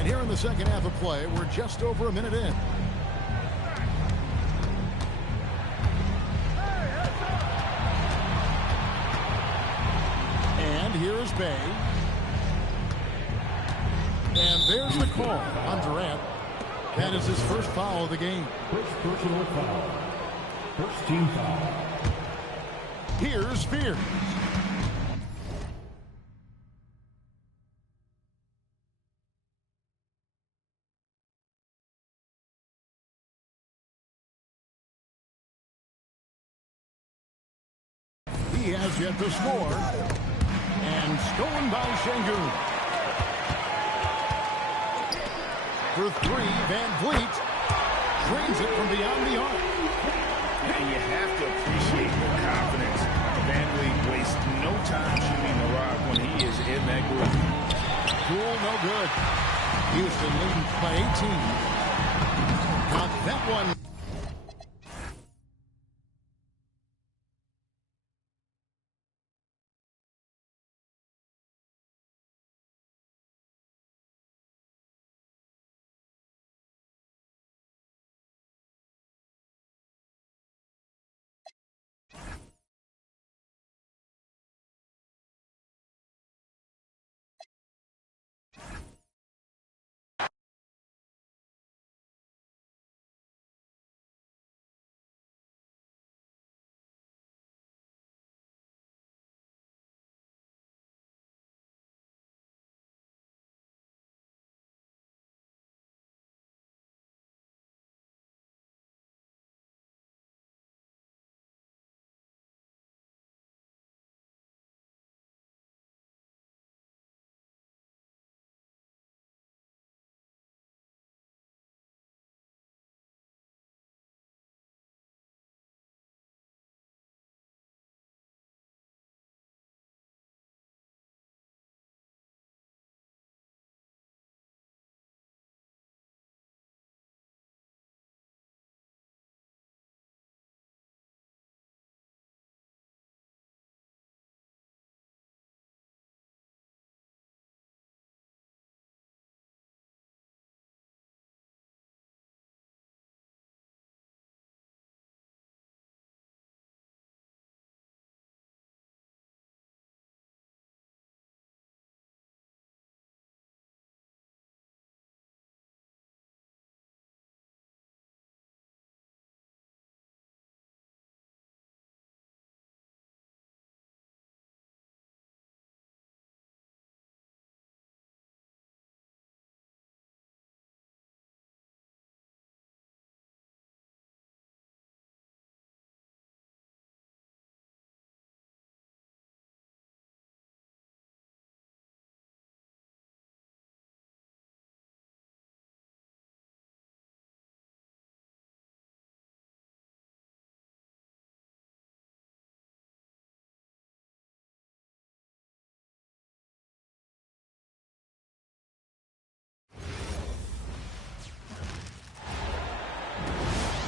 And here in the second half of play, we're just over a minute in. And here's Bay. And there's the call on Durant. That is his first foul of the game. First personal foul. First team foul. Here's Spears. He has yet to score. And stolen by Şengün. For three, Van Vliet drains it from beyond the arc. And you have to appreciate the confidence. Van Vliet wastes no time shooting the rock when he is in that group. Cool, no good. Houston leading by 18. Now that one.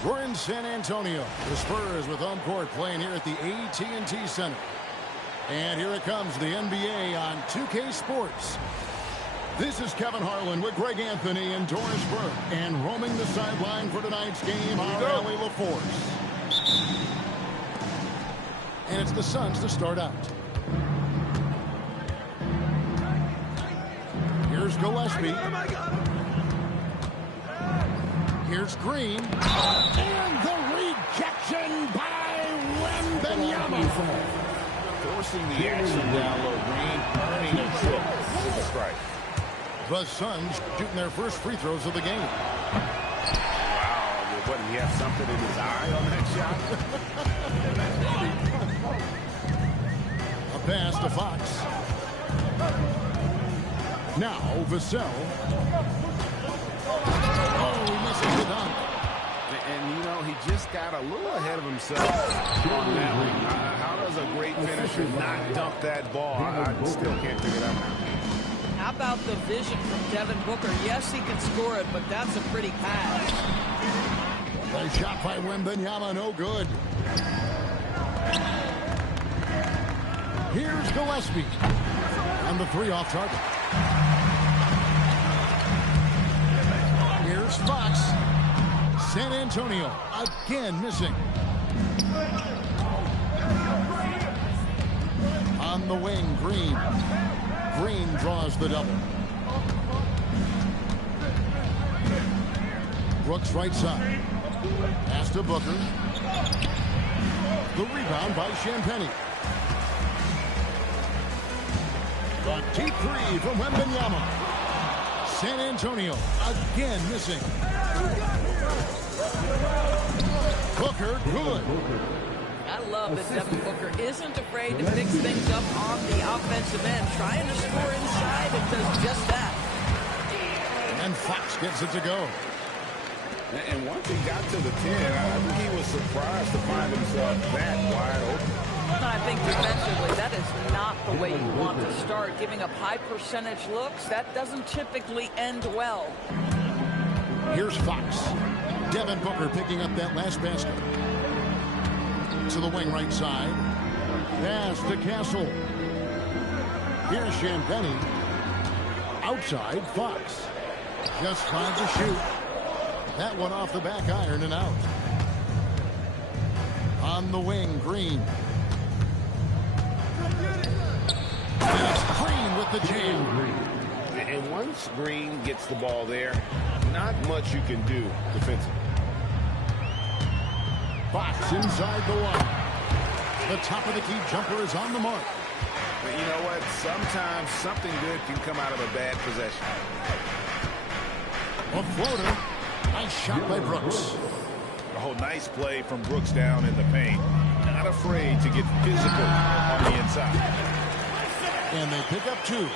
We're in San Antonio. The Spurs with home court playing here at the AT&T Center. And here it comes, the NBA on 2K Sports. This is Kevin Harlan with Greg Anthony and Doris Burke. And roaming the sideline for tonight's game, our Allie LaForce. And it's the Suns to start out. Here's Gillespie. Here's Green. And the rejection by Wembanyama. Forcing the action down low. Green earning a trip to the strike. The Suns shooting their first free throws of the game. Wow. What, did he have something in his eye on that shot? A pass to Fox. Now Vassell. Oh, he misses the dunk. And, you know, he just got a little ahead of himself on that one. How does a great finisher not dump that ball? I still can't figure it out. How about the vision from Devin Booker? Yes, he can score it, but that's a pretty pass. A shot by Wembanyama, no good. Here's Gillespie. And the three off target. Antonio again missing. On the wing, Green. Green draws the double. Brooks right side. Pass to Booker. The rebound by Champagnie. The deep three from Wembanyama. San Antonio again missing. Booker good. I love that Devin Booker isn't afraid to mix things up on the offensive end. Trying to score inside and does just that. And Fox gets it to go. And once he got to the 10, I think he was surprised to find himself that wide open. I think defensively, that is not the way you want to start. Giving up high percentage looks, that doesn't typically end well. Here's Fox. Devin Booker picking up that last basket. To the wing right side. Pass to Castle. Here's Champagnie. Outside, Fox. Just 5 to shoot. That one off the back iron and out. On the wing, Green. And it's Green with the jam. And once Green gets the ball there, not much you can do defensively. Fox inside the one. The top of the key jumper is on the mark. But you know what? Sometimes something good can come out of a bad possession. A floater. Nice shot by Brooks. Oh, nice play from Brooks down in the paint. Not afraid to get physical on the inside. And they pick up 2.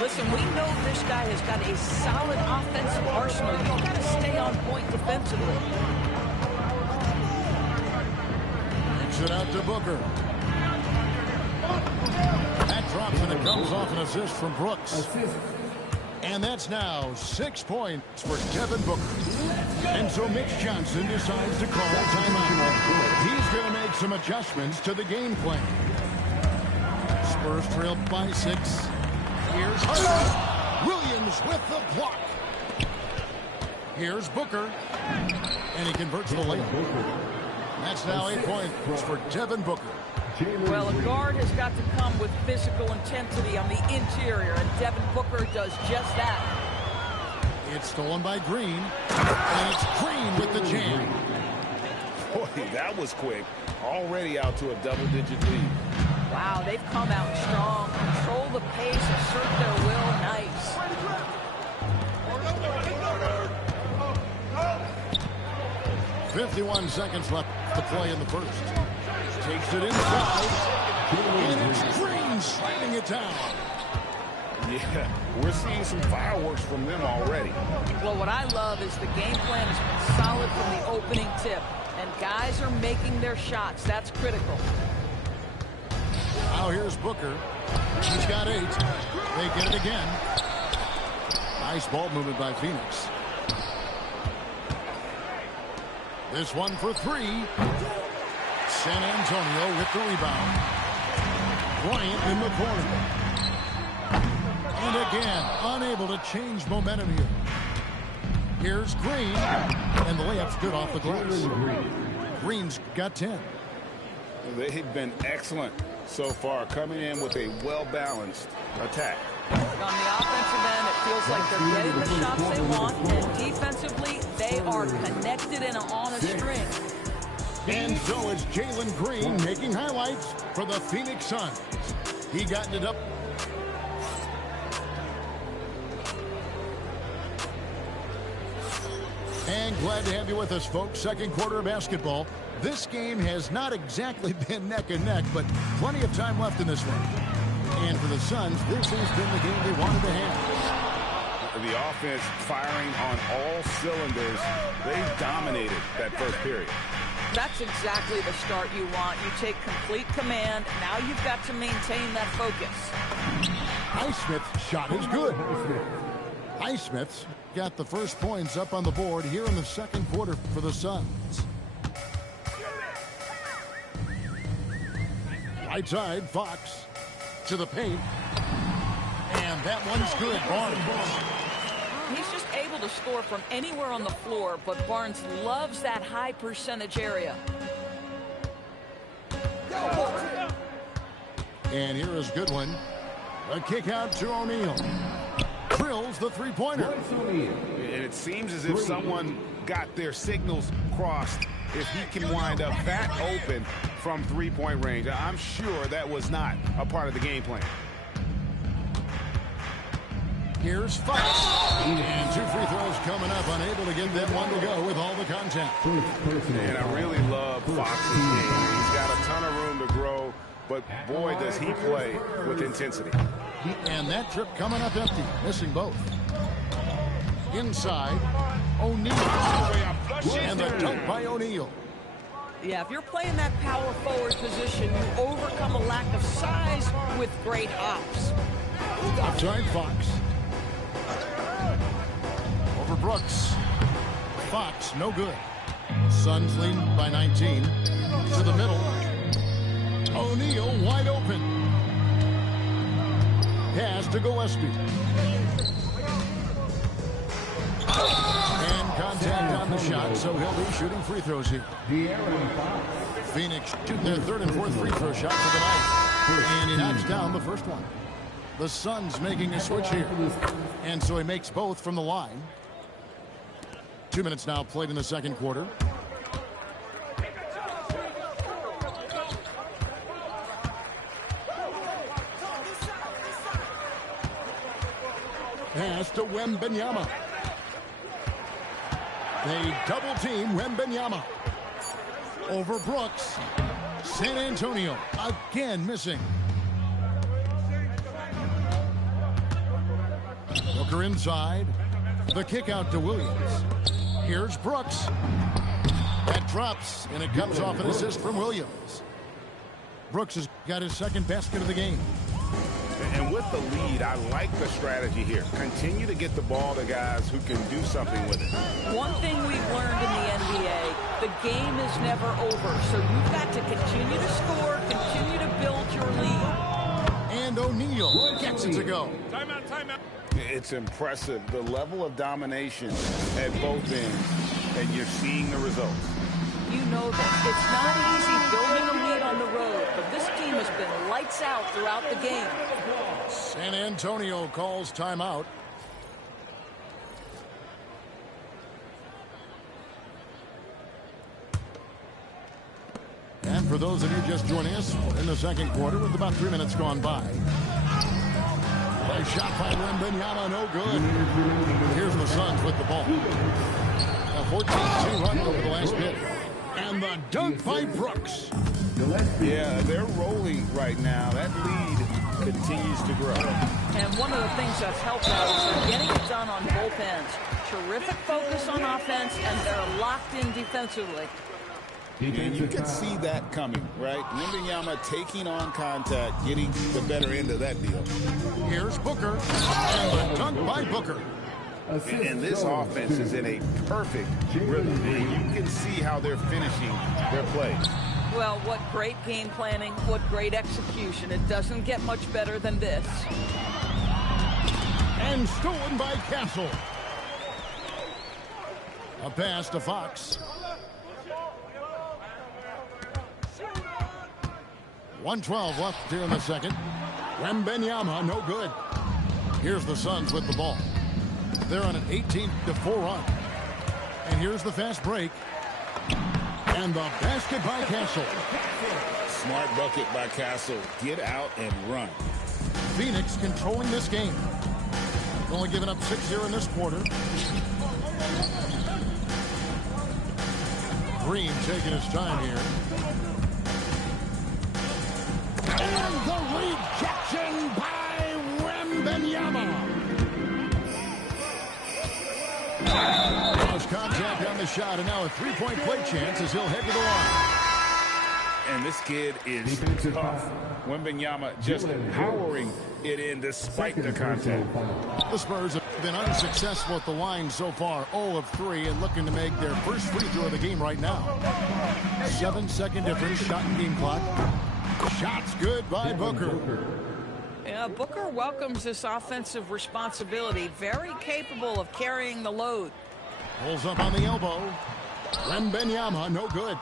Listen, we know this guy has got a solid offensive arsenal. You've got to stay on point defensively. Kicks it out to Booker. That drops and it comes off an assist from Brooks. And that's now 6 points for Devin Booker. And so Mitch Johnson decides to call timeout. He's going to make some adjustments to the game plan. Spurs trail by 6. Here's Harden. Williams with the block. Here's Booker. And he converts the layup. That's now 8 points for Devin Booker. Well, a guard has got to come with physical intensity on the interior, and Devin Booker does just that. It's stolen by Green, and it's Green with the jam. Boy, that was quick. Already out to a double-digit lead. Wow, they've come out strong. Control the pace, assert their will. Nice. .51 seconds left to play in the first. Takes it inside, and it's Green sliding it down. Yeah, we're seeing some fireworks from them already. Well, what I love is the game plan has been solid from the opening tip, and guys are making their shots. That's critical. Now here's Booker. He's got 8. They get it again. Nice ball movement by Phoenix. This one for 3. San Antonio with the rebound. Bryant in the corner. And again, unable to change momentum here. Here's Green. And the layup's good off the glass. Green's got 10. They've been excellent so far, coming in with a well-balanced attack. On the offensive end, it feels like they're getting the shots they want, and defensively, they are connected and on a string. And so it's Jalen Green making highlights for the Phoenix Suns. He got it up. And glad to have you with us, folks. Second quarter of basketball. This game has not exactly been neck and neck, but plenty of time left in this one. And for the Suns, this has been the game they wanted to have. The offense firing on all cylinders. They dominated that first period. That's exactly the start you want. You take complete command. Now you've got to maintain that focus. Highsmith's shot is good. Highsmith's got the first points up on the board here in the second quarter for the Suns. Right side, Fox to the paint. And that one's good. Barnes. He's just able to to score from anywhere on the floor, but Barnes loves that high percentage area. And here is Goodwin. A kick out to O'Neal. Drills the three-pointer. And it seems as if someone got their signals crossed if he can wind up that open from three-point range. I'm sure that was not a part of the game plan. Here's Fox. And 2 free throws coming up. Unable to get that one to go with all the contact. And I really love Fox's game. He's got a ton of room to grow, but boy, does he play with intensity. And that trip coming up empty. Missing both. Inside, O'Neal. And the dunk by O'Neal. Yeah, if you're playing that power forward position, you overcome a lack of size with great hops. Outside Fox. Over Brooks. Fox, no good. Suns lead by 19. To the middle. O'Neal wide open. Pass to Gillespie. And contact on the shot, so he'll be shooting free throws here. Phoenix shooting their third and fourth free throw shot for the night. And he knocks down the first one. The Suns making a switch here. And so he makes both from the line. 2 minutes now played in the second quarter. Pass to Wembanyama. They double team Wembanyama. Over Brooks. San Antonio again missing. Booker inside. The kick out to Williams. Here's Brooks. That drops, and it comes off an assist from Williams. Brooks has got his second basket of the game. And with the lead, I like the strategy here. Continue to get the ball to guys who can do something with it. One thing we've learned in the NBA, the game is never over. So you've got to continue to score, continue to build your lead. And O'Neal gets it to go. Timeout, timeout. It's impressive, the level of domination at both ends, and you're seeing the results. You know that it's not easy building a lead on the road, but this team has been lights out throughout the game. San Antonio calls timeout. And for those of you just joining us in the second quarter with about 3 minutes gone by. A shot by Wembanyama, no good. Here's the Suns with the ball. A 14-2 run over the last bit. And the dunk by Brooks. Yeah, they're rolling right now. That lead continues to grow. And one of the things that's helped out is they're getting it done on both ends. Terrific focus on offense, and they're locked in defensively. And you can see that coming, right? Wembanyama taking on contact, getting the better end of that deal. Here's Booker, and the dunk by Booker. And this offense is in a perfect rhythm. And you can see how they're finishing their plays. Well, what great game planning, what great execution. It doesn't get much better than this. And stolen by Castle. A pass to Fox. 1:12 left here in the second. Wembanyama, no good. Here's the Suns with the ball. They're on an 18-4 run. And here's the fast break. And the basket by Castle. Smart bucket by Castle. Get out and run. Phoenix controlling this game. Only giving up 6 here in this quarter. Green taking his time here. And the rejection by Wembanyama. Lost contact on the shot, and now a three-point play chance as he'll head to the line. And this kid is tough. Wembanyama just powering it in despite the contact. The Spurs have been unsuccessful at the line so far, 0 of 3, and looking to make their first free throw of the game right now. 7-second difference, shot and game clock. Shots good by Booker. Yeah, Booker welcomes this offensive responsibility. Very capable of carrying the load. Pulls up on the elbow. Wembanyama, no good.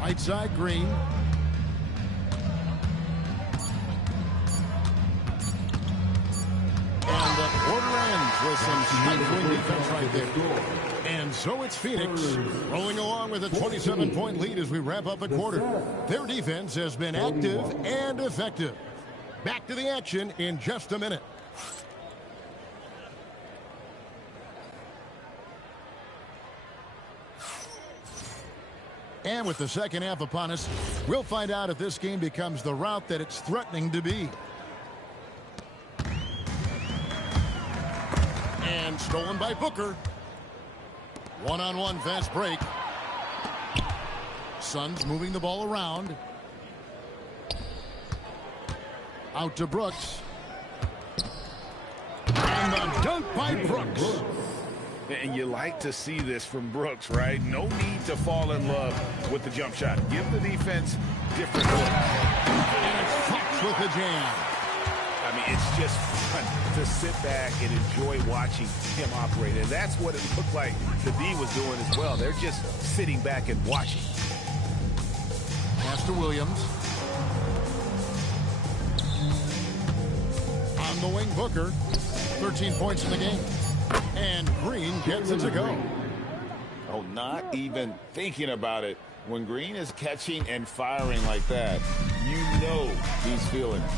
Right side, Green. And the quarter ends with some stifling defense right there. And so it's Phoenix rolling along with a 27-point lead as we wrap up the quarter. Their defense has been active and effective. Back to the action in just a minute. And with the second half upon us, we'll find out if this game becomes the route that it's threatening to be. And stolen by Booker. One-on-one fast break. Suns moving the ball around. Out to Brooks. And the dunk by Brooks. And you like to see this from Brooks, right? No need to fall in love with the jump shot. Give the defense different look. And it's Fox with the jam. I mean, it's just fun to sit back and enjoy watching him operate. And that's what it looked like the D was doing as well. They're just sitting back and watching. Pass to Williams. On the wing, Booker. 13 points in the game. And Green gets it to go. Oh, not even thinking about it. When Green is catching and firing like that, you know he's feeling it.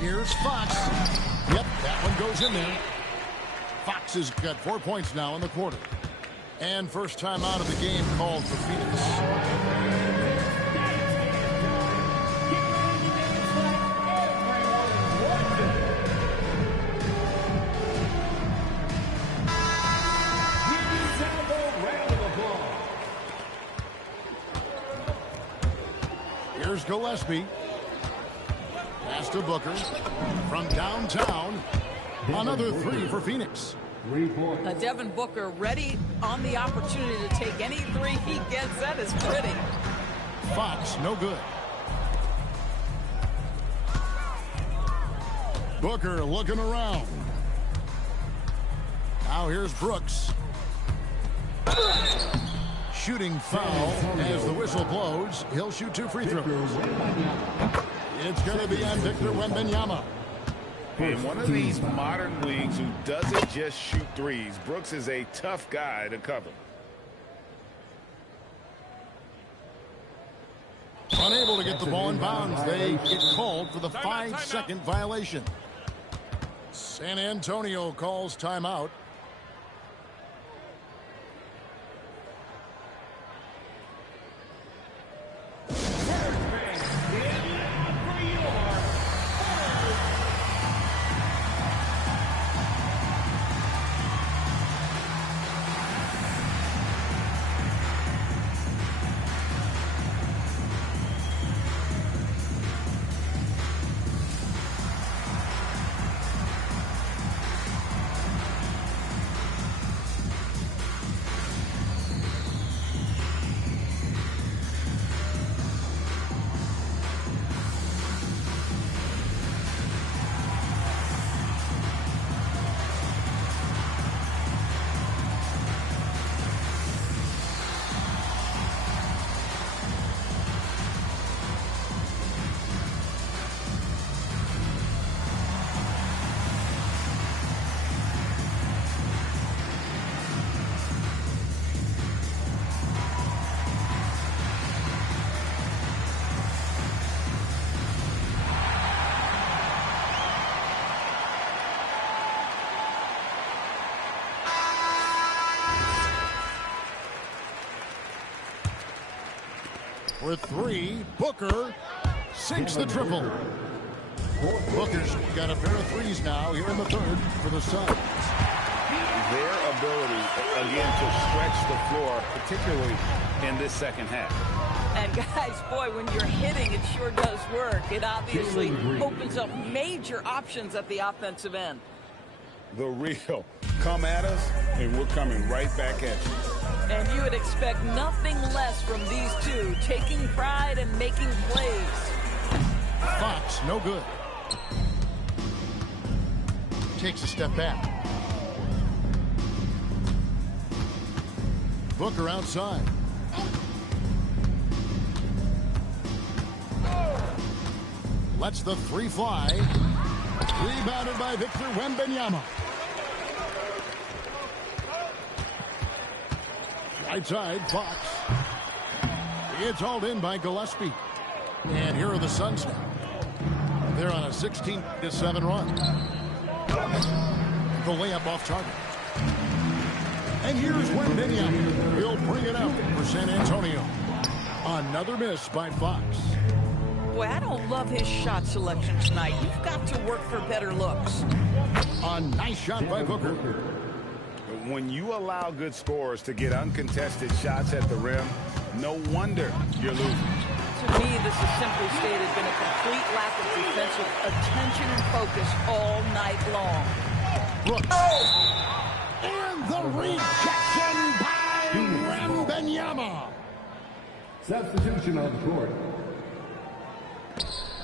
Here's Fox. Yep, that one goes in there. Fox has got 4 points now in the quarter. And first time out of the game called for Phoenix. Here's Gillespie. Pass to Booker. From downtown. Another three for Phoenix. Devin Booker ready on the opportunity to take any three he gets. That is pretty. Fox, no good. Booker looking around. Now here's Brooks. Shooting foul as the whistle blows. He'll shoot 2 free throws. It's going to be on Victor Wembanyama. In one of these modern leagues who doesn't just shoot threes, Brooks is a tough guy to cover. Unable to get the ball in bounds. They get called for the 5-second violation. San Antonio calls timeout. For 3, Booker sinks the triple. Booker's got a pair of threes now here in the third for the Suns. Their ability, again, to stretch the floor, particularly in this second half. And guys, boy, when you're hitting, it sure does work. It obviously opens up major options at the offensive end. The real. Come at us, and we're coming right back at you. And you would expect nothing less from these two, taking pride and making plays. Fox, no good. Takes a step back. Booker outside. Lets the three fly. Rebounded by Victor Wembanyama. Right side, Fox. It's hauled in by Gillespie. And here are the Suns now. They're on a 16-7 run. The layup off target. And here's Wembanyama. He'll bring it up for San Antonio. Another miss by Fox. Boy, I don't love his shot selection tonight. You've got to work for better looks. A nice shot by Booker. When you allow good scorers to get uncontested shots at the rim, no wonder you're losing. To me, this has simply stated been a complete lack of defensive attention and focus all night long. Brooks. And the rejection by Wembanyama. Substitution on the court.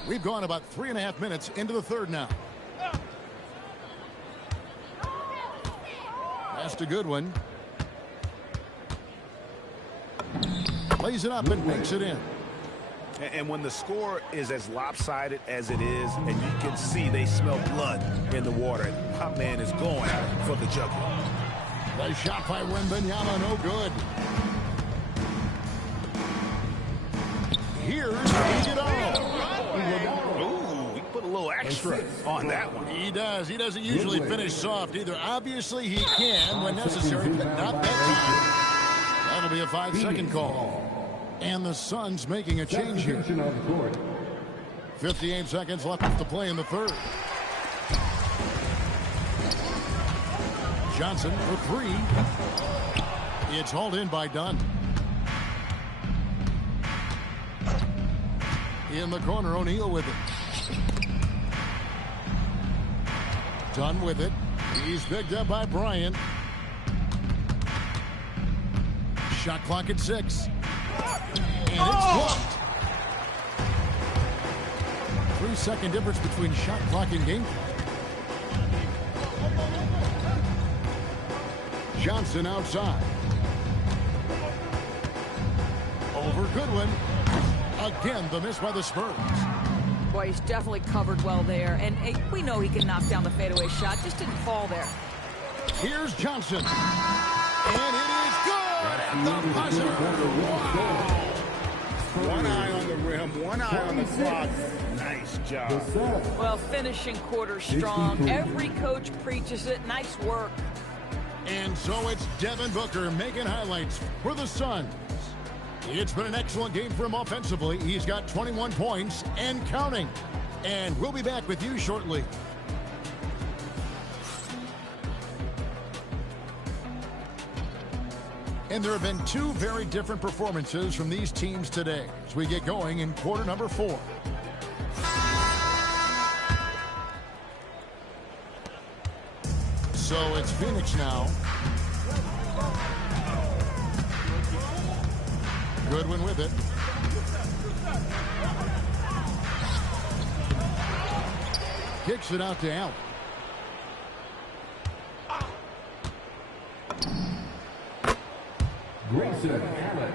We've gone about 3.5 minutes into the third now. That's a good one. Plays it up and makes it in. And when the score is as lopsided as it is, and you can see they smell blood in the water, my man is going for the jugular. The shot by Wembanyama, no good. Here's Iguodala. Ooh, he put a little extra on that one. He does. He doesn't usually finish soft either. Obviously, he can when necessary, but not that time. That'll be a 5-second call. And the Suns making a change here. 58 seconds left to play in the third. Johnson for three. It's hauled in by Dunn. In the corner, O'Neal with it. Dunn with it. He's picked up by Bryant. Shot clock at 6. And it's blocked. 3-second difference between shot clock and game clock. Johnson outside. Over Goodwin. Again, the miss by the Spurs. Boy, he's definitely covered well there. And hey, we know he can knock down the fadeaway shot. Just didn't fall there. Here's Johnson. And it is good at the buzzer. Wow. One eye on the rim, one eye on the clock. Nice job. Well, finishing quarter strong. Every coach preaches it. Nice work. And so it's Devin Booker making highlights for the Suns. It's been an excellent game for him offensively. He's got 21 points and counting. And we'll be back with you shortly. And there have been two very different performances from these teams today as we get going in quarter number 4. So it's Phoenix now. Goodwin with it. Kicks it out to Allen. Grayson Allen.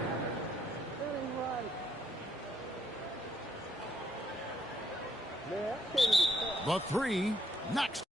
The three next.